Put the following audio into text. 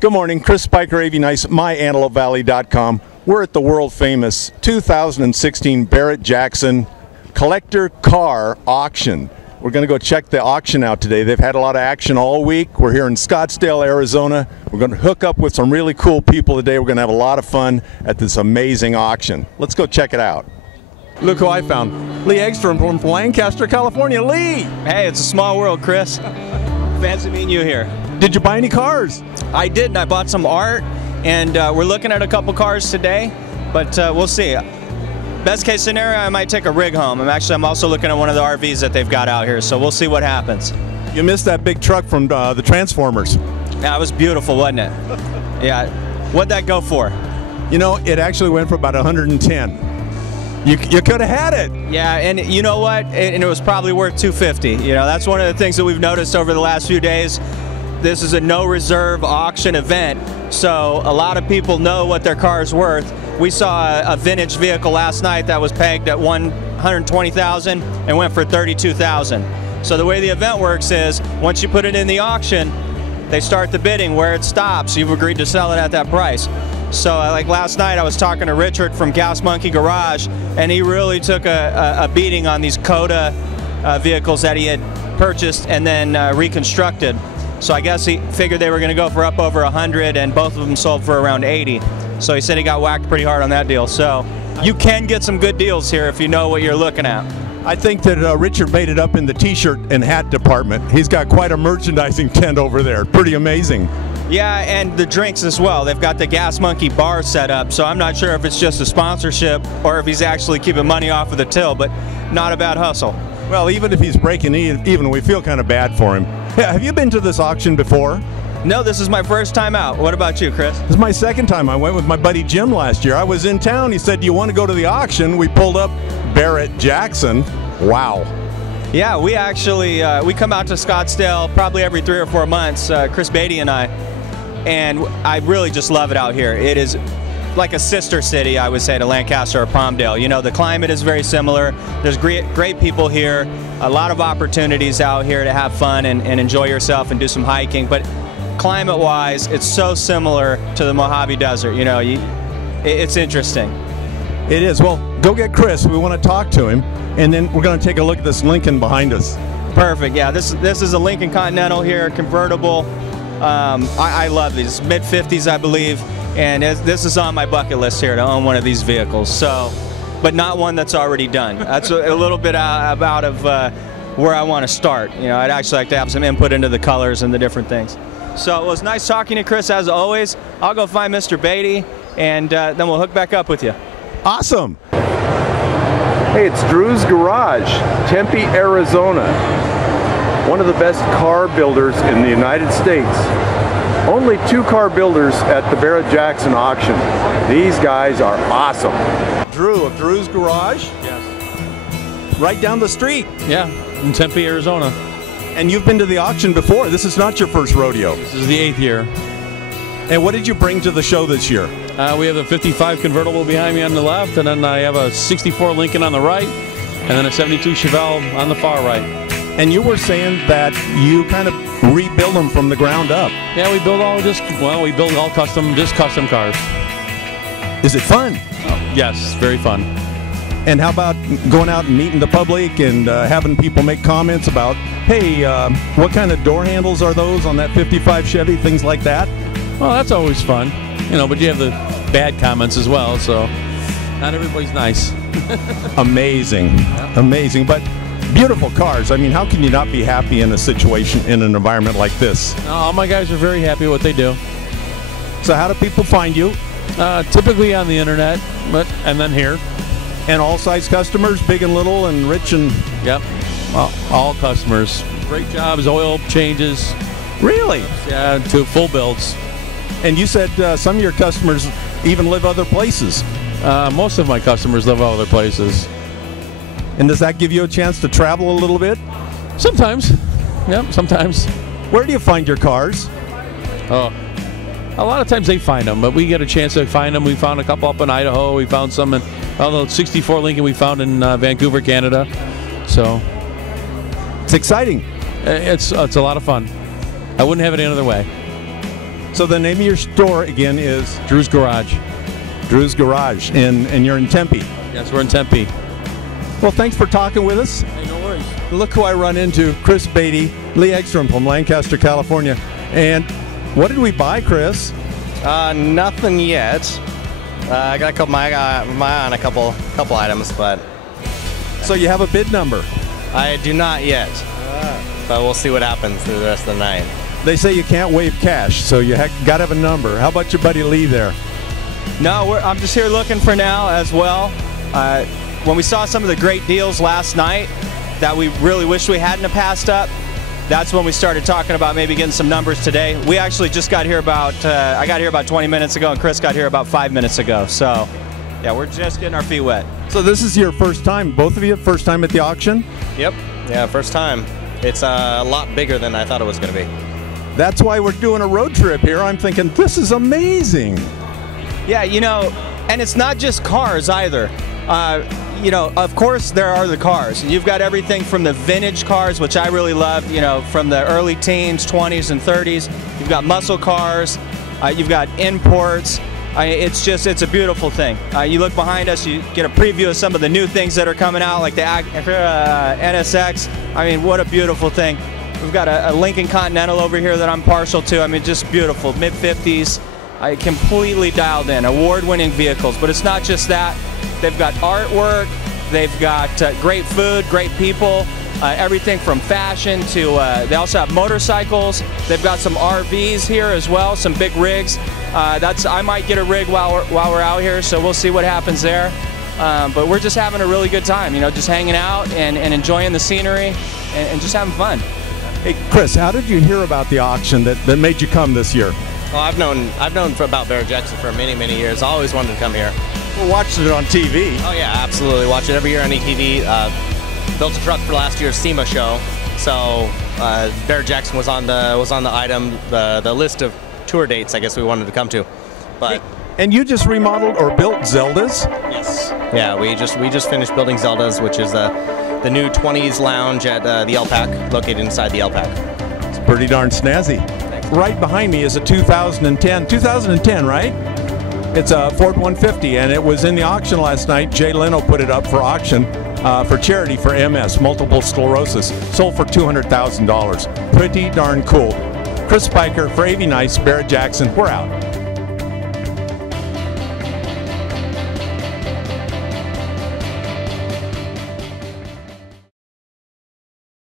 Good morning, Chris Spicher, AV Nice, MyAntelopevalley.com. We're at the world-famous 2016 Barrett Jackson collector car auction. We're going to go check the auction out today. They've had a lot of action all week. We're here in Scottsdale, Arizona. We're going to hook up with some really cool people today. We're going to have a lot of fun at this amazing auction. Let's go check it out. Look who I found. Lee Eggstrom from Lancaster, California. Lee! Hey, it's a small world, Chris. Fancy meeting you here. Did you buy any cars? I did, and I bought some art, and we're looking at a couple cars today, but we'll see. Best case scenario, I might take a rig home. I'm also looking at one of the RVs that they've got out here, so we'll see what happens. You missed that big truck from the Transformers. Yeah, it was beautiful, wasn't it? Yeah. What'd that go for? You know, it actually went for about 110. You could have had it. Yeah, and you know what? And it was probably worth 250. You know, that's one of the things that we've noticed over the last few days. This is a no reserve auction event, so a lot of people know what their car's worth. We saw a vintage vehicle last night that was pegged at $120,000 and went for $32,000. So the way the event works is, once you put it in the auction, they start the bidding where it stops. You've agreed to sell it at that price. So like last night I was talking to Richard from Gas Monkey Garage, and he really took a beating on these Coda vehicles that he had purchased and then reconstructed. So I guess he figured they were going to go for up over 100, and both of them sold for around 80. So he said he got whacked pretty hard on that deal. So you can get some good deals here if you know what you're looking at. I think that Richard made it up in the t-shirt and hat department. He's got quite a merchandising tent over there. Pretty amazing. Yeah, and the drinks as well. They've got the Gas Monkey bar set up, so I'm not sure if it's just a sponsorship or if he's actually keeping money off of the till, but not a bad hustle. Well, even if he's breaking even, we feel kind of bad for him. Yeah, have you been to this auction before? No, this is my first time out. What about you, Chris? This is my second time. I went with my buddy Jim last year. I was in town. He said, "Do you want to go to the auction?" We pulled up Barrett Jackson. Wow. Yeah, we actually, we come out to Scottsdale probably every 3 or 4 months, Chris Beatty and I really just love it out here. It is like a sister city, I would say, to Lancaster or Palmdale. You know, the climate is very similar. There's great people here, a lot of opportunities out here to have fun and enjoy yourself and do some hiking. But climate-wise, it's so similar to the Mojave Desert. You know, it's interesting. It is. Well, go get Chris. We want to talk to him, and then we're going to take a look at this Lincoln behind us. Perfect. Yeah, this is a Lincoln Continental here, convertible. I love these, mid-50s, I believe. And this is on my bucket list here to own one of these vehicles. So, but not one that's already done. That's a little bit out of where I want to start. You know, I'd actually like to have some input into the colors and the different things. So it was nice talking to Chris as always. I'll go find Mr. Beatty, and then we'll hook back up with you. Awesome. Hey, it's Drew's Garage, Tempe, Arizona. One of the best car builders in the United States. Only 2 car builders at the Barrett Jackson auction. These guys are awesome. Drew of Drew's Garage? Yes. Right down the street. Yeah, in Tempe, Arizona. And you've been to the auction before. This is not your first rodeo. This is the 8th year. And what did you bring to the show this year? We have a 55 convertible behind me on the left, and then I have a 64 Lincoln on the right, and then a 72 Chevelle on the far right. And you were saying that you kind of rebuild them from the ground up. Yeah, we build all custom cars. Is it fun? Oh, yes, very fun. And how about going out and meeting the public and having people make comments about, hey, what kind of door handles are those on that 55 Chevy, things like that? Well, that's always fun, you know, but you have the bad comments as well, so not everybody's nice. Amazing, amazing, but beautiful cars. I mean, how can you not be happy in a situation, in an environment like this? All my guys are very happy with what they do. So how do people find you? Typically on the internet, and then here. And all size customers, big and little and rich and... Yep, all customers. Great jobs, oil changes. Really? Yeah, to full builds. And you said some of your customers even live other places. Most of my customers live other places. And does that give you a chance to travel a little bit? Sometimes. Yep, sometimes. Where do you find your cars? Oh, a lot of times they find them, but we get a chance to find them. We found a couple up in Idaho. We found some in, the 64 Lincoln we found in Vancouver, Canada. So it's exciting. It's a lot of fun. I wouldn't have it any other way. So the name of your store again is Drew's Garage. Drew's Garage, and you're in Tempe. Yes, we're in Tempe. Well, thanks for talking with us. Hey, no worries. Look who I run into, Chris Beatty, Lee Eggstrom from Lancaster, California. And what did we buy, Chris? Nothing yet. I got my eye on a couple items, but So you have a bid number. I do not yet. But we'll see what happens through the rest of the night. They say you can't waive cash, so you got to have a number. How about your buddy Lee there? No, I'm just here looking for now as well. When we saw some of the great deals last night that we really wish we hadn't have passed up, that's when we started talking about maybe getting some numbers today. We actually just got here about, I got here about 20 minutes ago, and Chris got here about 5 minutes ago. So, yeah, we're just getting our feet wet. So this is your first time, both of you, first time at the auction? Yep. Yeah, first time. It's a lot bigger than I thought it was going to be. That's why we're doing a road trip here. I'm thinking, this is amazing. Yeah, you know, and it's not just cars either. You know, of course there are the cars. You've got everything from the vintage cars, which I really love, you know, from the early teens, 20s, and 30s. You've got muscle cars. You've got imports. It's a beautiful thing. You look behind us, you get a preview of some of the new things that are coming out, like the NSX. I mean, what a beautiful thing. We've got a Lincoln Continental over here that I'm partial to. I mean, just beautiful, mid-50s. Completely dialed in, award-winning vehicles. But it's not just that. They've got artwork, they've got great food, great people, everything from fashion to, they also have motorcycles. They've got some RVs here as well, some big rigs. I might get a rig while we're out here, so we'll see what happens there. But we're just having a really good time, you know, just hanging out and enjoying the scenery and just having fun. Hey, Chris, how did you hear about the auction that made you come this year? Well, I've known about Barrett Jackson for many, many years. I always wanted to come here. We're watching it on TV. Oh yeah, absolutely. Watch it every year on ETV. Built a truck for last year's SEMA show, so Barrett Jackson was on the item, the list of tour dates. I guess we wanted to come to, but. And you just remodeled or built Zeldas? Yes. Yeah, we just finished building Zeldas, which is the new 20s lounge at the LPAC, located inside the LPAC. It's pretty darn snazzy. Thanks. Right behind me is a 2010, right? It's a Ford 150, and it was in the auction last night. Jay Leno put it up for auction for charity for MS, multiple sclerosis. Sold for $200,000. Pretty darn cool. Chris Spicher for AV Nice, Barrett Jackson. We're out.